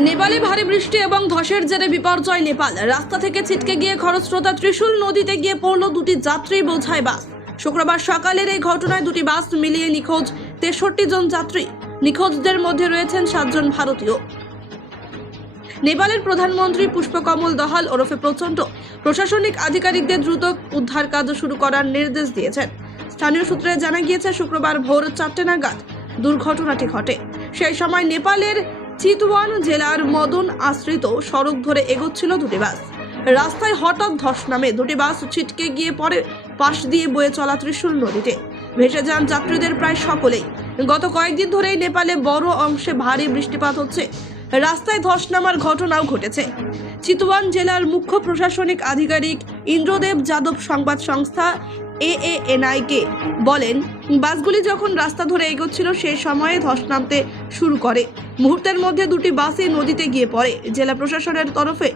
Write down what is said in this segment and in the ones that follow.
নেপালে ভারী বৃষ্টি এবং ধসের জেরে বিপর্যয় নেপাল। রাস্তা থেকে ছিটকে গিয়ে খরস্রোতা ত্রিশূল নদীতে গিয়ে পড়ল দুটি যাত্রী বোঝায় বাস। শুক্রবার সকালের এই ঘটনায় দুটি বাস মিলিয়ে নিখোঁজ তেষট্টি জন যাত্রী। নিখোঁজদের মধ্যে রয়েছেন সাতজন ভারতীয়। নেপালের প্রধানমন্ত্রী পুষ্পকমল দহাল ওরফে প্রচণ্ড। প্রশাসনিক আধিকারিকদের দ্রুত উদ্ধার কাজ শুরু করার নির্দেশ দিয়েছেন। স্থানীয় সূত্রে জানা গিয়েছে, শুক্রবার ভোর চারটে নাগাদ দুর্ঘটনাটি ঘটে। সেই সময় নেপালের চিতওয়ান জেলার মদন আশ্রিত সড়ক ধরে এগোচ্ছিল দুটি বাস। রাস্তায় হঠাৎ ধস নামে দুটি বাস ছিটকে গিয়ে পরে পাশ দিয়ে বয়ে চলা ত্রিশূল নদীতে। ভেসে যান যাত্রীদের প্রায় সকলেই। গত কয়েকদিন ধরেই নেপালে বড় অংশে ভারী বৃষ্টিপাত হচ্ছে। রাস্তায় ধস নামার ঘটনাও ঘটেছে। চিতওয়ান জেলার মুখ্য প্রশাসনিক আধিকারিক ইন্দ্রদেব যাদব সংবাদ সংস্থা এএনআইকে বলেন, বাসগুলি যখন রাস্তা ধরে এগোচ্ছিল সেই সময়ে ধস নামতে শুরু করে। মুহূর্তের মধ্যে দুটি বাসই নদীতে গিয়ে পড়ে। জেলা প্রশাসনের তরফে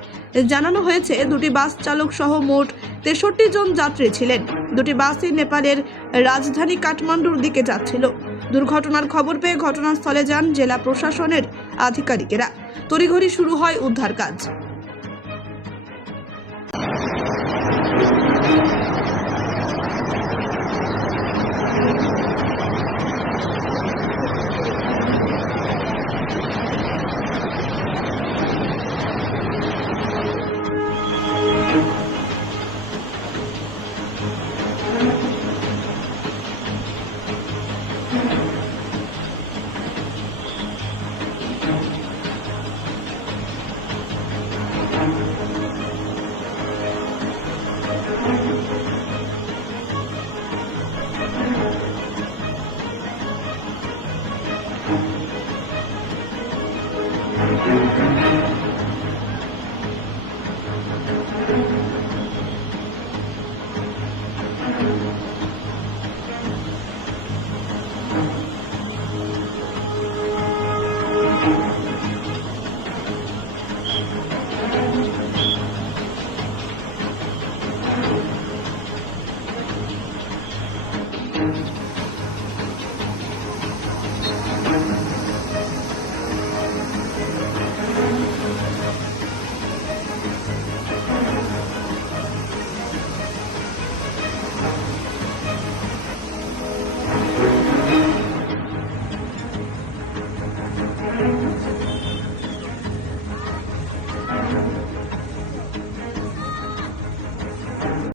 জানানো হয়েছে, দুটি বাস চালক সহ মোট তেষট্টি জন যাত্রী ছিলেন। দুটি বাসই নেপালের রাজধানী কাঠমান্ডুর দিকে যাচ্ছিল। দুর্ঘটনার খবর পেয়ে ঘটনাস্থলে যান জেলা প্রশাসনের আধিকারিকেরা। তড়িঘড়ি শুরু হয় উদ্ধার কাজ। Thank you.